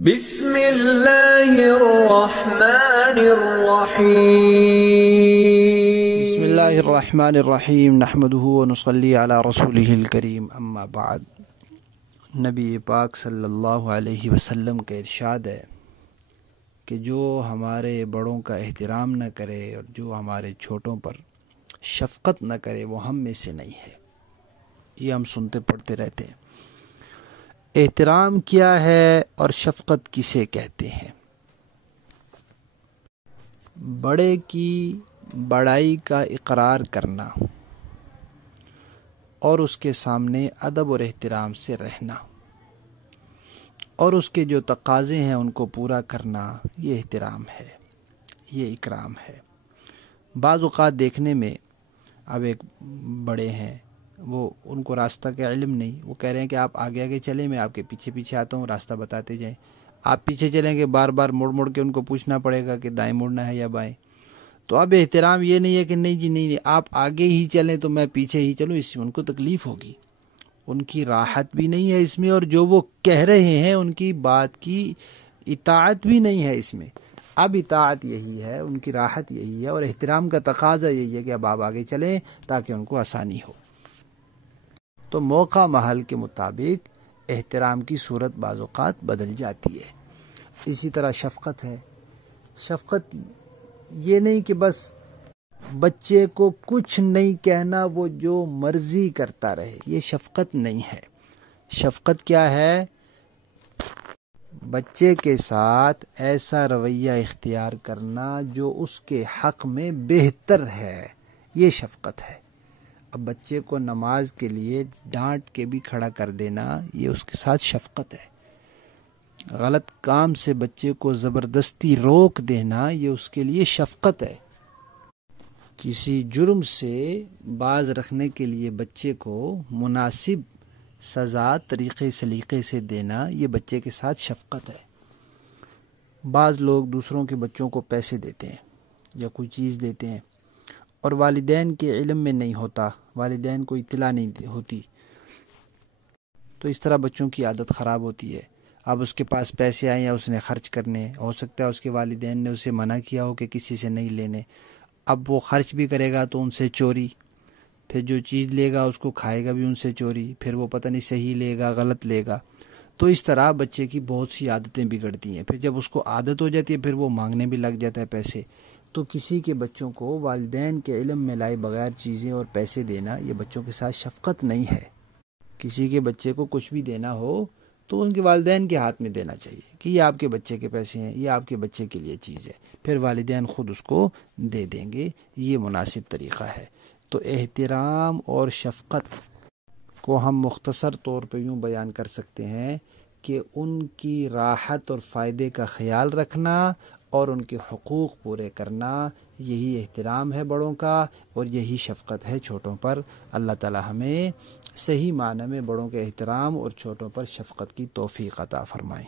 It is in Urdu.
بسم اللہ الرحمن الرحیم بسم اللہ الرحمن الرحیم نحمده ونصلی علی رسولہ الکریم اما بعد۔ نبی پاک صلی اللہ علیہ وسلم کا ارشاد ہے کہ جو ہمارے بڑوں کا احترام نہ کرے اور جو ہمارے چھوٹوں پر شفقت نہ کرے وہ ہم میں سے نہیں ہے۔ یہ ہم سنتے پڑھتے رہتے ہیں۔ احترام کیا ہے اور شفقت کسے کہتے ہیں؟ بڑے کی بڑائی کا اقرار کرنا اور اس کے سامنے ادب اور احترام سے رہنا اور اس کے جو تقاضے ہیں ان کو پورا کرنا، یہ احترام ہے، یہ اکرام ہے۔ بعض اوقات دیکھنے میں اب ایک بڑے ہیں، وہ ان کو راستہ کا علم نہیں، وہ کہہ رہے ہیں کہ آپ آگے آگے چلیں، میں آپ کے پیچھے پیچھے آتا ہوں، راستہ بتاتے جائیں۔ آپ پیچھے چلیں گے، بار بار مڑ مڑ کے ان کو پوچھنا پڑے گا کہ دائیں مڑنا ہے یا بائیں۔ تو اب احترام یہ نہیں ہے کہ نہیں جی نہیں آپ آگے ہی چلیں تو میں پیچھے ہی چلوں، اس میں ان کو تکلیف ہوگی، ان کی راحت بھی نہیں ہے اس میں، اور جو وہ کہہ رہے ہیں ان کی بات کی اطاعت بھی نہیں ہے اس میں۔ اب اطاعت یہی ہے، ان کی راحت یہی ہے، اور احترام کا تقاضا یہی ہے کہ اب آپ آگے چلیں تاکہ ان کو آسانی ہو۔ تو موقع محل کے مطابق احترام کی صورت بعض اوقات بدل جاتی ہے۔ اسی طرح شفقت ہے۔ شفقت یہ نہیں کہ بس بچے کو کچھ نہیں کہنا، وہ جو مرضی کرتا رہے، یہ شفقت نہیں ہے۔ شفقت کیا ہے؟ بچے کے ساتھ ایسا رویہ اختیار کرنا جو اس کے حق میں بہتر ہے، یہ شفقت ہے۔ اب بچے کو نماز کے لیے ڈانٹ کے بھی کھڑا کر دینا، یہ اس کے ساتھ شفقت ہے۔ غلط کام سے بچے کو زبردستی روک دینا، یہ اس کے لیے شفقت ہے۔ کسی جرم سے باز رکھنے کے لیے بچے کو مناسب سزا طریقے سلیقے سے دینا، یہ بچے کے ساتھ شفقت ہے۔ بعض لوگ دوسروں کے بچوں کو پیسے دیتے ہیں یا کوئی چیز دیتے ہیں اور والدین کے علم میں نہیں ہوتا، والدین کو اطلاع نہیں ہوتی، تو اس طرح بچوں کی عادت خراب ہوتی ہے۔ اب اس کے پاس پیسے آئے یا اس نے خرچ کرنے، ہو سکتا ہے اس کے والدین نے اسے منع کیا ہو کہ کسی سے نہیں لینے، اب وہ خرچ بھی کرے گا تو ان سے چوری، پھر جو چیز لے گا اس کو کھائے گا بھی ان سے چوری، پھر وہ پتہ نہیں صحیح لے گا غلط لے گا۔ تو اس طرح بچے کی بہت سی عادتیں بگڑتی ہیں، پھر جب اس کو عادت ہو جاتی ہے پھر وہ مانگنے بھی لگ جاتا ہے پیسے۔ تو کسی کے بچوں کو والدین کے علم میں لائے بغیر چیزیں اور پیسے دینا، یہ بچوں کے ساتھ شفقت نہیں ہے۔ کسی کے بچے کو کچھ بھی دینا ہو تو ان کے والدین کے ہاتھ میں دینا چاہیے کہ یہ آپ کے بچے کے پیسے ہیں، یہ آپ کے بچے کے لیے چیز ہے، پھر والدین خود اس کو دے دیں گے، یہ مناسب طریقہ ہے۔ تو احترام اور شفقت کو ہم مختصر طور پہ یوں بیان کر سکتے ہیں کہ ان کی راحت اور فائدے کا خیال رکھنا اور ان کے حقوق پورے کرنا، یہی احترام ہے بڑوں کا اور یہی شفقت ہے چھوٹوں پر۔ اللہ تعالی ہمیں صحیح معنی میں بڑوں کے احترام اور چھوٹوں پر شفقت کی توفیق عطا فرمائے۔